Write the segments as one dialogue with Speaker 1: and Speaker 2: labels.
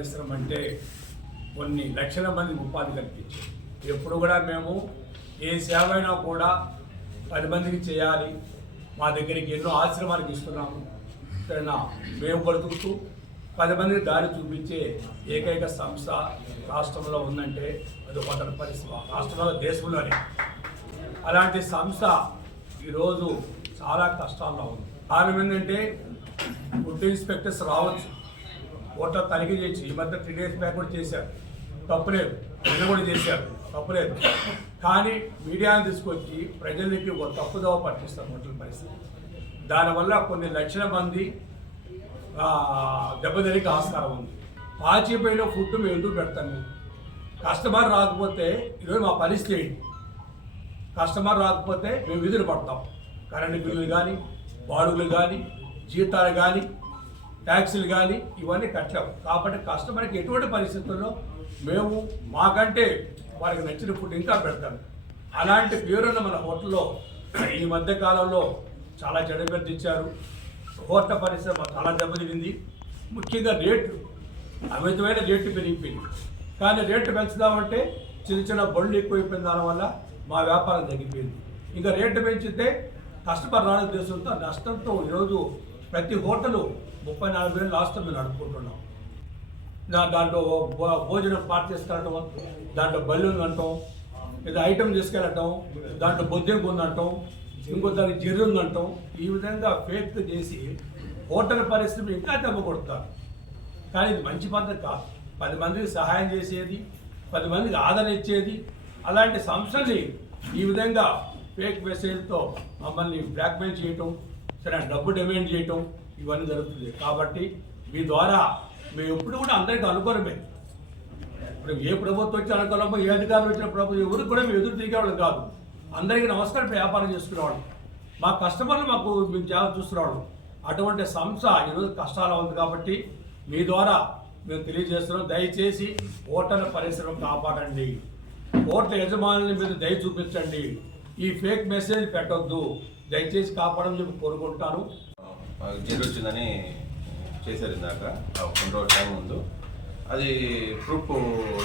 Speaker 1: పరిశ్రమ అంటే కొన్ని లక్షల మంది ఉపాధి కల్పించాయి ఎప్పుడు కూడా మేము ఏ సేవ అయినా కూడా పది మందికి చేయాలి. మా దగ్గరికి ఎన్నో ఆశ్రమాలు ఇస్తున్నాము ఇక్కడ మేము బ్రతుకుతూ పది మందికి దారి చూపించే ఏకైక సంస్థ రాష్ట్రంలో ఉందంటే అది హోటల్ పరిశ్రమ రాష్ట్రంలో దేశంలోనే. అలాంటి సంస్థ ఈరోజు చాలా కష్టాల్లో ఉంది. కారణం ఏంటంటే ఫుడ్ ఇన్స్పెక్టర్స్ రావచ్చు. ఓటర్ తనిఖీ చేసి ఈ మధ్య త్రీ డేస్ బ్యాక్ కూడా చేశారు. తప్పులేదు. నిన్న కూడా చేశారు. తప్పులేదు. కానీ మీడియాని తీసుకొచ్చి ప్రజలకి ఒక తప్పుదోవ పట్టిస్తారు హోటల్ పరిస్థితి. దానివల్ల కొన్ని లక్షల మంది దెబ్బతిరిగి ఆస్కారం ఉంది. పాచిపోయిన ఫుడ్ మేము ఎందుకు పెడతాము? కస్టమర్ రాకపోతే ఈరోజు మా పరిస్థితి ఏంటి? కస్టమర్ రాకపోతే మేము విధులు పడతాం. కరెంటు బిల్లులు కానీ బాడుగులు కానీ జీతాలు కానీ ట్యాక్సీలు కానీ ఇవన్నీ కట్టాము కాబట్టి కస్టమర్కి ఎటువంటి పరిస్థితుల్లో మేము మాకంటే వారికి నచ్చిన ఫుడ్ ఇంకా పెడతాం అలాంటి పేరున్న మన హోటల్లో ఈ మధ్య కాలంలో చాలా చెడు పెట్టించారు హోటల్ పరిశ్రమ చాలా దెబ్బతింది ముఖ్యంగా రేట్లు అమితమైన రేట్లు పెరిగిపోయింది. కానీ రేట్లు పెంచుదామంటే చిన్న చిన్న బండ్లు ఎక్కువైపోయిన దానివల్ల మా వ్యాపారం తగ్గిపోయింది. ఇంకా రేట్లు పెంచితే కస్టమర్ రాని ఉద్దేశంతో నష్టంతో ఈరోజు ప్రతి హోటలు ముప్పై నాలుగు వేలు లాస్ట్తో మేము నడుపుకుంటున్నాం. నా దాంట్లో భో- భోజనం పార్ట్ తీసుకెళ్ళటం దాంట్లో బల్లూన్ అంటాం లేదా ఐటమ్ తీసుకెళ్ళటం దాంట్లో బొద్దింపు ఉందంటాం ఇంకో దానికి జిర్రు ఉందంటాం ఈ విధంగా ఫేక్ చేసి హోటల్ పరిస్థితి ఇంకా దెబ్బ కొడతారు కానీ ఇది మంచి పద్ధతి కాదు. పది మందికి సహాయం చేసేది పది మందికి ఆదరణ ఇచ్చేది అలాంటి సంస్థల్ని ఈ విధంగా ఫేక్ మెసేజ్తో మమ్మల్ని బ్లాక్మెయిల్ చేయటం సరే డబ్బు డిమాండ్ చేయటం ఇవన్నీ జరుగుతుంది. కాబట్టి మీ ద్వారా మేము ఎప్పుడు కూడా అందరికీ అనుకూలమే. ఇప్పుడు ఏ ప్రభుత్వం వచ్చి అనుకూలమో ఏ అధికారులు వచ్చిన ప్రభుత్వం ఎవరికి కూడా మేము ఎదురు తిరిగేవాళ్ళం కాదు. అందరికీ నమస్కారం వ్యాపారం చేసుకునేవాళ్ళం. మా కస్టమర్లు మాకు మేము జాగ్రత్త చూస్తున్నాడు అటువంటి సంస్థ ఈరోజు కష్టాలు ఉంది కాబట్టి మీ ద్వారా మేము తెలియజేస్తున్నాం. దయచేసి ఓటర్ల పరిశ్రమ కాపాడండి. ఓట్ల యజమానుల మీద దయ చూపించండి. ఈ ఫేక్ మెసేజ్ పెట్టొద్దు. దయచేసి కాపాడని చెప్పి కోరుకుంటాను.
Speaker 2: జీరో వచ్చిందని చేశారు ఇందాక. కొన్ని రోజుల టైం ముందు. అది ప్రూఫ్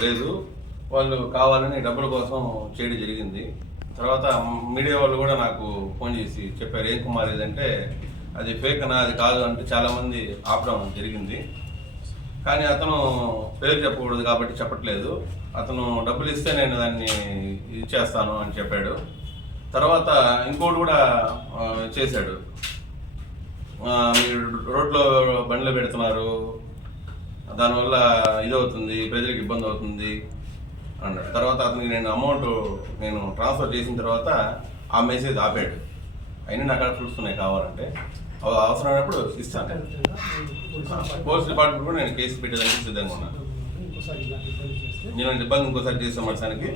Speaker 2: లేదు. వాళ్ళు కావాలని డబ్బుల కోసం చేయడం జరిగింది. తర్వాత మీడియా వాళ్ళు కూడా నాకు ఫోన్ చేసి చెప్పారు ఏం కుమార్ ఏదంటే అది ఫేక్ అన్న అది కాదు అంటే చాలామంది ఆపడం జరిగింది. కానీ అతను పేరు చెప్పకూడదు కాబట్టి చెప్పట్లేదు. అతను డబ్బులు ఇస్తే నేను దాన్ని ఇచ్చేస్తాను అని చెప్పాడు. తర్వాత ఇంకోటి కూడా చేశాడు. మీరు రోడ్లో బండ్లు పెడుతున్నారు. దానివల్ల ఇది అవుతుంది ప్రజలకు ఇబ్బంది అవుతుంది అన్నాడు. తర్వాత అతనికి నేను అమౌంట్ నేను ట్రాన్స్ఫర్ చేసిన తర్వాత ఆ మెసేజ్ ఆపాడు. అయినా నాకు అక్కడ చూస్తున్నాయి కావాలంటే. అవి అవసరమైనప్పుడు ఇస్తాను. పోలీస్ డిపార్ట్మెంట్ కూడా నేను కేసు పెట్టేదానికి సిద్ధంగా ఉన్నాను. నేను ఇబ్బంది ఇంకోసారి చేసే మనుషానికి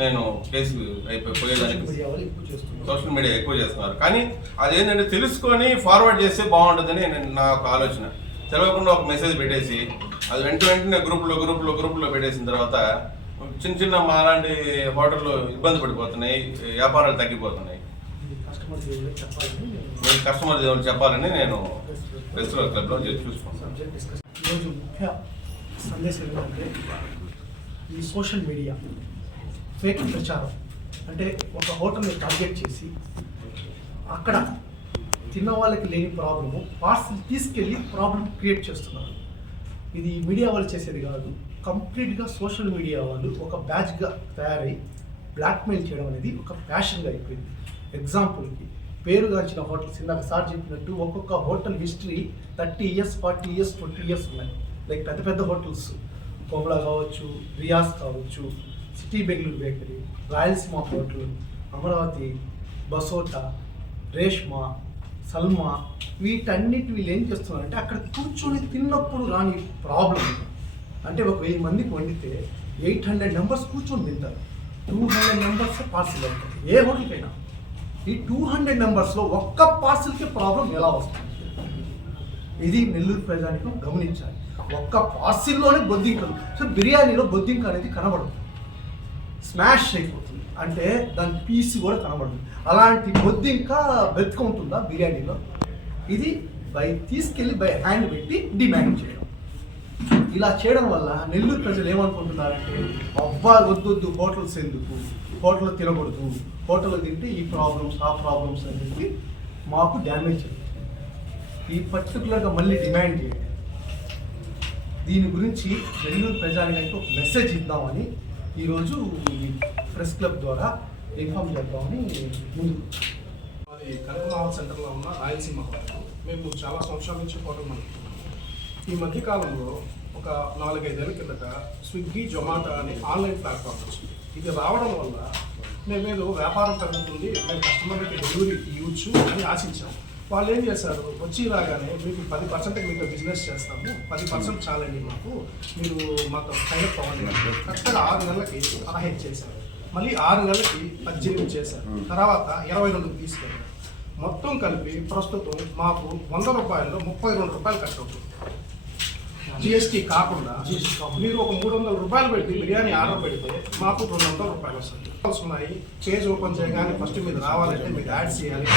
Speaker 2: నేను కేసు అయిపోయి పోయేదానికి సోషల్ మీడియా ఎక్కువ చేస్తున్నారు. కానీ అదేంటంటే తెలుసుకొని ఫార్వర్డ్ చేస్తే బాగుంటుందని నేను నా ఒక ఆలోచన. తెలియకుండా ఒక మెసేజ్ పెట్టేసి అది వెంట వెంటనే గ్రూప్లో గ్రూప్లో గ్రూప్లో పెట్టేసిన తర్వాత చిన్న చిన్న మా లాంటి హోటళ్ళు ఇబ్బంది పడిపోతున్నాయి వ్యాపారాలు తగ్గిపోతున్నాయి. నేను కస్టమర్ దేవుడు చెప్పాలని నేను ఫెస్టివల్ క్లబ్లో చేసి చూసుకుంటాను
Speaker 3: సందేశం ఏంటంటే ఈ సోషల్ మీడియా ఫేక్ ప్రచారం. అంటే ఒక హోటల్ని టార్గెట్ చేసి అక్కడ తిన్న వాళ్ళకి లేని ప్రాబ్లము పార్సల్ తీసుకెళ్ళి ప్రాబ్లం క్రియేట్ చేస్తున్నారు. ఇది మీడియా వాళ్ళు చేసేది కాదు. కంప్లీట్గా సోషల్ మీడియా వాళ్ళు ఒక బ్యాచ్గా తయారై బ్లాక్మెయిల్ చేయడం అనేది ఒక ఫ్యాషన్గా అయిపోయింది. ఎగ్జాంపుల్కి పేరుగాంచిన హోటల్స్ ఇందాక సార్ చెప్పినట్టు ఒక్కొక్క hotel history thirty years forty years twenty years ఉన్నాయి. లైక్ పెద్ద పెద్ద హోటల్స్ కోమలా కావచ్చు రియాస్ కావచ్చు city Bengaluru bakery Rayalaseema hotel Amaravati బసోటా Reshma Salma వీటన్నిటి వీళ్ళు ఏం చేస్తున్నారంటే అక్కడ కూర్చొని తిన్నప్పుడు రాని ప్రాబ్లం అంటే ఒక వెయ్యి మందికి వండితే ఎయిట్ హండ్రెడ్ నెంబర్స్ కూర్చొని తింటారు. టూ హండ్రెడ్ నెంబర్స్ పార్సిల్ అవుతుంది ఏ హోటల్కైనా. ఈ టూ హండ్రెడ్ నెంబర్స్లో ఒక్క పార్సిల్కి ప్రాబ్లం ఎలా వస్తుంది? ఇది నెల్లూరు ప్రజానికం గమనించాలి. ఒక్క పార్సిల్లోనే బొద్దింకలు. సో బిర్యానీలో బొద్దింక అనేది కనబడుతుంది స్మాష్ అయిపోతుంది. అంటే దాని పీస్ కూడా కనబడుతుంది. అలాంటి బొద్దింక బెతుకుంటుందా బిర్యానీలో? ఇది బై తీసుకెళ్ళి బై హ్యాండ్ పెట్టి డిమాండ్ చేయడం. ఇలా చేయడం వల్ల నెల్లూరు ప్రజలు ఏమనుకుంటున్నారంటే అబ్బా వద్దు వద్దు హోటల్స్ ఎందుకు? హోటల్లో తినకూడదు. హోటల్లో తింటే ఈ ప్రాబ్లమ్స్ ఆ ప్రాబ్లమ్స్ అని చెప్పి మాకు డ్యామేజ్ ఈ పర్టికులర్గా మళ్ళీ డిమాండ్ చేయండి. దీని గురించి నెల్లూరు ప్రజానికి ఒక మెసేజ్ ఇద్దామని ఈరోజు ఈ ప్రెస్ క్లబ్ ద్వారా ఇన్ఫామ్ చేద్దామని ముందు
Speaker 4: అది కనకనాథ్ సెంటర్లో ఉన్న రాయలసీమ మేము చాలా సంవత్సరాల నుంచి పోవడం ఈ మధ్యకాలంలో ఒక నాలుగైదేళ్ళ కిందట స్విగ్గీ జొమాటో అనే ఆన్లైన్ ప్లాట్ఫామ్ వచ్చింది. ఇది రావడం వల్ల మేమేదో వ్యాపారం తగ్గుతుంది మేము కస్టమర్లకి డెలివరీ ఇవ్వచ్చు అని ఆశించాము వాళ్ళు ఏం చేశారు? వచ్చి రాగానే మీకు పది పర్సెంట్ మీకు బిజినెస్ చేస్తాము. పది పర్సెంట్ చాలండి మాకు. మీరు మాతో టైప్ అవ్వండి. కరెక్ట్గా ఆరు నెలలకి పదహైదు చేశారు. మళ్ళీ ఆరు నెలలకి పద్దెనిమిది చేశారు. తర్వాత ఇరవై రెండుకి తీసుకెళ్ళారు. మొత్తం కలిపి ప్రస్తుతం మాకు వంద రూపాయల్లో ముప్పై రెండు రూపాయలు కట్ అవుతుంది. జిఎస్టీ కాకుండా మీరు ఒక మూడు వందల రూపాయలు పెట్టి బిర్యానీ ఆర్డర్ పెడితే మాకు రెండు వందల రూపాయలు వస్తుంది. వస్తున్నాయి పేజ్ ఓపెన్ చేయగానే ఫస్ట్ మీరు రావాలంటే మీరు యాడ్స్ చేయాలి.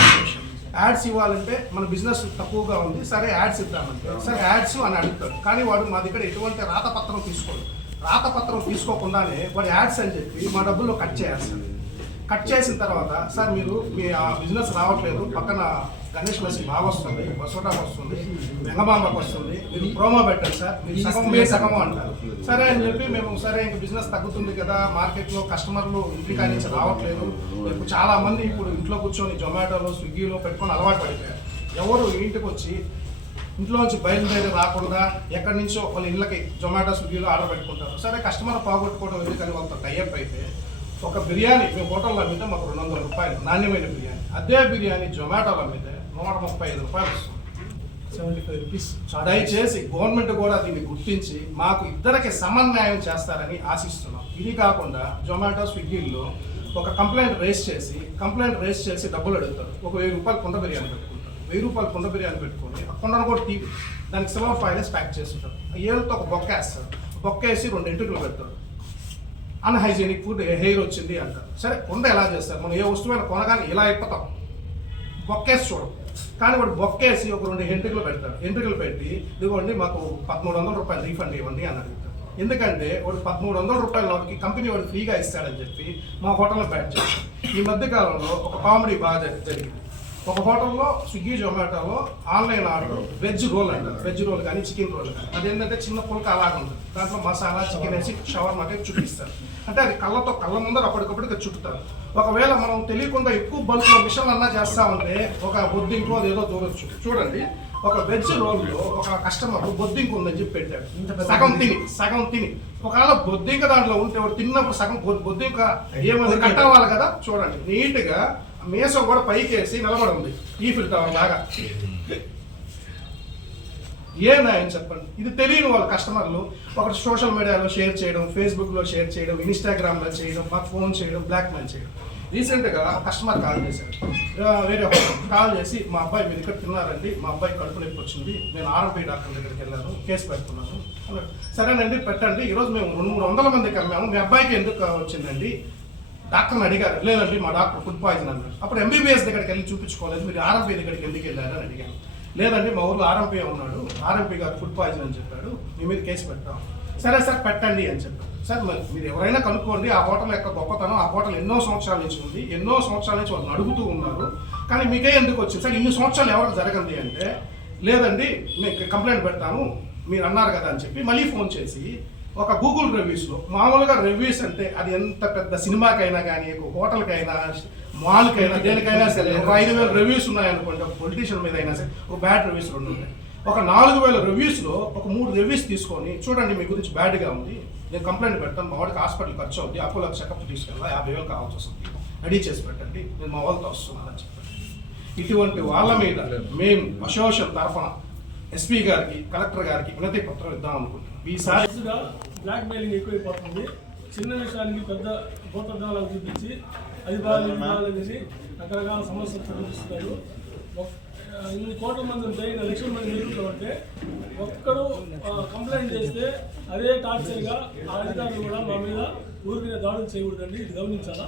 Speaker 4: యాడ్స్ ఇవ్వాలంటే మన బిజినెస్ తక్కువగా ఉంది సరే యాడ్స్ ఇద్దామంటే. సరే యాడ్స్ అని అడుగుతాడు కానీ వాడు మా దగ్గర ఎటువంటి రాతపత్రం తీసుకోడు. రాతపత్రం తీసుకోకుండానే వాడు యాడ్స్ అని చెప్పి మా డబ్బుల్లో కట్ చేయాల్సింది కట్ చేసిన తర్వాత సార్ మీరు మీ ఆ బిజినెస్ రావట్లేదు పక్కన గణేష్ మెస్సి బాగా వస్తుంది బసోటాకు వస్తుంది వెంగమాంబకు వస్తుంది. మీరు ప్రోమో పెట్టండి సార్. మీరు సగం మీరు సగం అంటారు. సరే అని చెప్పి మేము సరే ఇంక బిజినెస్ తగ్గుతుంది కదా మార్కెట్లో కస్టమర్లు ఇంటికి నుంచి రావట్లేదు. ఇప్పుడు చాలా మంది ఇప్పుడు ఇంట్లో కూర్చొని జొమాటోలో స్విగ్గీలో పెట్టుకొని అలవాటు పడిపోయారు. ఎవరు ఇంటికి వచ్చి ఇంట్లో నుంచి బయలుదేరి రాకుండా ఎక్కడి నుంచో వాళ్ళ ఇళ్ళకి జొమాటో స్విగ్గీలో ఆర్డర్ పెట్టుకుంటారు. సరే కస్టమర్ పోగొట్టుకోవడం ఎందుకని వాళ్ళతో టైఅప్ అయితే ఒక బిర్యానీ మేము హోటల్లో అమ్మితే మాకు రెండు వందల రూపాయలు నాణ్యమైన బిర్యానీ అదే బిర్యానీ జొమాటోలో అమ్మితే నూట ముప్పై ఐదు రూపాయలు వస్తుంది.
Speaker 3: Seventy five rupees.
Speaker 4: దయచేసి గవర్నమెంట్ కూడా దీన్ని గుర్తించి మాకు ఇద్దరికి సమన్వయం చేస్తారని ఆశిస్తున్నాం. ఇది కాకుండా జొమాటో స్విగ్గీల్లో ఒక కంప్లైంట్ రేస్ చేసి కంప్లైంట్ రేస్ చేసి డబ్బులు అడుగుతారు. ఒక వెయ్యి రూపాయలు కుండ బిర్యానీ పెట్టుకుంటారు. వెయ్యి రూపాయలు కుండ బిర్యానీ పెట్టుకొని ఆ కుండను కూడా తీపి. దానికి సిల్వర్ ఫైనల్స్ ప్యాక్ చేస్తుంటారు. ఏళ్ళతో ఒక బొక్క వేస్తారు. బొక్క వేసి రెండు ఎంటుకలు పెడతారు. అన్హైజీనిక్ ఫుడ్ హెయిర్ వచ్చింది అంటారు. సరే కుండ ఎలా చేస్తారు? మనం ఏ వస్తువైనా కొనగానే ఇలా అయిపోతాం బొక్కేసి చూడం కానీ వాడు బొక్కేసి ఒక రెండు ఎంట్రికలు పెడతాడు. ఎంట్రికలు పెట్టి ఇదిగోండి మాకు పదమూడు వందల రూపాయలు రీఫండ్ ఇవ్వండి అని అడుగుతాడు. ఎందుకంటే వాడు పదమూడు వందల రూపాయల లోపలికి కంపెనీ వాడు ఫ్రీగా ఇస్తాడని చెప్పి మా హోటల్లో బ్యాట్ చేస్తాం ఈ మధ్య కాలంలో ఒక కామెడీ బాగా జరిగింది. ఒక హోటల్లో స్విగ్గీ జొమాటోలో ఆన్లైన్ ఆర్డర్ వెజ్ రోల్ అంటారు. వెజ్ రోల్ కానీ చికెన్ రోల్ కానీ. అదేంటంటే చిన్న పులక అలాగ ఉంటుంది. దాంట్లో మసాలా చికెన్ వేసి షవర్ మాకే చుట్టిస్తారు. అంటే అది కళ్ళతో కళ్ళ ముందర అప్పటికప్పటికి చుట్టుతారు. ఒకవేళ మనం తెలియకుండా ఎక్కువ బల్క్లో మిషన్ అన్నా చేస్తా ఉంటే ఒక బొద్దింకో అదేదో దూరొచ్చు చూడండి. ఒక వెజ్ రోల్లో ఒక కస్టమర్ బొద్దింకు ఉందని చెప్పి పెట్టాడు. సగం తిని సగం తిని. ఒకవేళ బొద్దింక దాంట్లో ఉంటే తిన్నప్పుడు సగం బొద్దింక ఏమైంది కట్ అవ్వాలి కదా? చూడండి. నీట్గా మీసం కూడా పైకి వేసి నిలబడి ఉంది. ఈ ఫిల్టర్ లాగా. ఏ న్యాయం చెప్పండి? ఇది తెలియని వాళ్ళ కస్టమర్లు ఒకటి సోషల్ మీడియాలో షేర్ చేయడం ఫేస్బుక్లో షేర్ చేయడం ఇన్స్టాగ్రామ్లో చేయడం మాకు ఫోన్ చేయడం బ్లాక్మెయిల్ చేయడం. రీసెంట్గా కస్టమర్ కాల్ చేశారు. వేరే కాల్ చేసి మా అబ్బాయి మీరు ఇక్కడ తిన్నారండి మా అబ్బాయి కడుపు నొప్పి వచ్చింది నేను ఆర్ఎంపీ డాక్టర్ దగ్గరికి వెళ్ళాను కేసు పెడుతున్నాను సరేనండి పెట్టండి. ఈరోజు మేము రెండు మూడు వందల మందికి అమ్మాము. మీ అబ్బాయికి ఎందుకు వచ్చిందండి? డాక్టర్ని అడిగారు లేదండి మా డాక్టర్ ఫుడ్ పాయిజన్ అన్నారు. అప్పుడు ఎంబీబీఎస్ దగ్గరికి వెళ్ళి చూపించుకోలేదు మీరు ఆర్ఎంపీ దగ్గరికి ఎందుకు వెళ్ళారు అని అడిగాను. లేదండి మా ఊర్లో ఆర్ఎంపీ ఉన్నాడు ఆర్ఎంపీ గారు ఫుడ్ పాయిజన్ అని చెప్పాడు మీ మీద కేసు పెట్టాం సరే సార్ పెట్టండి అని చెప్పారు సార్ మరి మీరు ఎవరైనా కనుక్కోండి ఆ హోటల్ యొక్క గొప్పతనం ఆ హోటల్ ఎన్నో సంవత్సరాల నుంచి ఉంది ఎన్నో సంవత్సరాల నుంచి వాళ్ళు అడుగుతూ ఉన్నారు కానీ మీకే ఎందుకు వచ్చింది? సార్ ఇన్ని సంవత్సరాలు ఎవరికి జరగండి అంటే లేదండి మీకు కంప్లైంట్ పెడతాను మీరు అన్నారు కదా అని చెప్పి మళ్ళీ ఫోన్ చేసి ఒక గూగుల్ రివ్యూస్లో మామూలుగా రివ్యూస్ అంటే అది ఎంత పెద్ద సినిమాకైనా కానీ ఒక హోటల్కైనా మాల్కైనా దేనికైనా సరే ఒక ఐదు వేల రివ్యూస్ ఉన్నాయనుకోండి ఒక పొలిటీషియన్ మీద అయినా సరే ఒక బ్యాడ్ రివ్యూస్ రెండు ఉన్నాయి ఒక నాలుగు వేల రివ్యూస్లో ఒక మూడు రివ్యూస్ తీసుకొని చూడండి మీ గురించి బ్యాడ్గా ఉంది నేను కంప్లైంట్ పెడతాను మా వాడికి హాస్పిటల్ ఖర్చు అవుద్ది అపోలో చెకప్ తీసుకెళ్ళా యాభై వేలు కావాల్సి వస్తుంది రెడీ చేసి పెట్టండి నేను మా వాళ్ళతో వస్తున్నానని చెప్పండి. ఇటువంటి వాళ్ళ మీద మేము అసోసియేషన్ తరఫున ఎస్పీ గారికి కలెక్టర్ గారికి వినతి పత్రం ఇద్దాం అనుకుంటున్నాం
Speaker 5: ఈసారిగా బ్లాక్ మెయిలింగ్ ఎక్కువైపోతుంది. చిన్న విషయానికి పెద్ద భూతద్దాలకు చూపించి అది బాగాలేదు రకరకాల సమస్యలు చూపిస్తున్నారు. ఇన్ని కోట్ల మంది ఉంటే ఇన్ని లక్షల మంది నిరుకులు ఉంటే ఒక్కడు కంప్లైంట్ చేస్తే అదే టార్చర్గా ఆ అధికారులు కూడా మా మీద ఊరికి దాడులు చేయకూడదండి. ఇది గమనించాలా?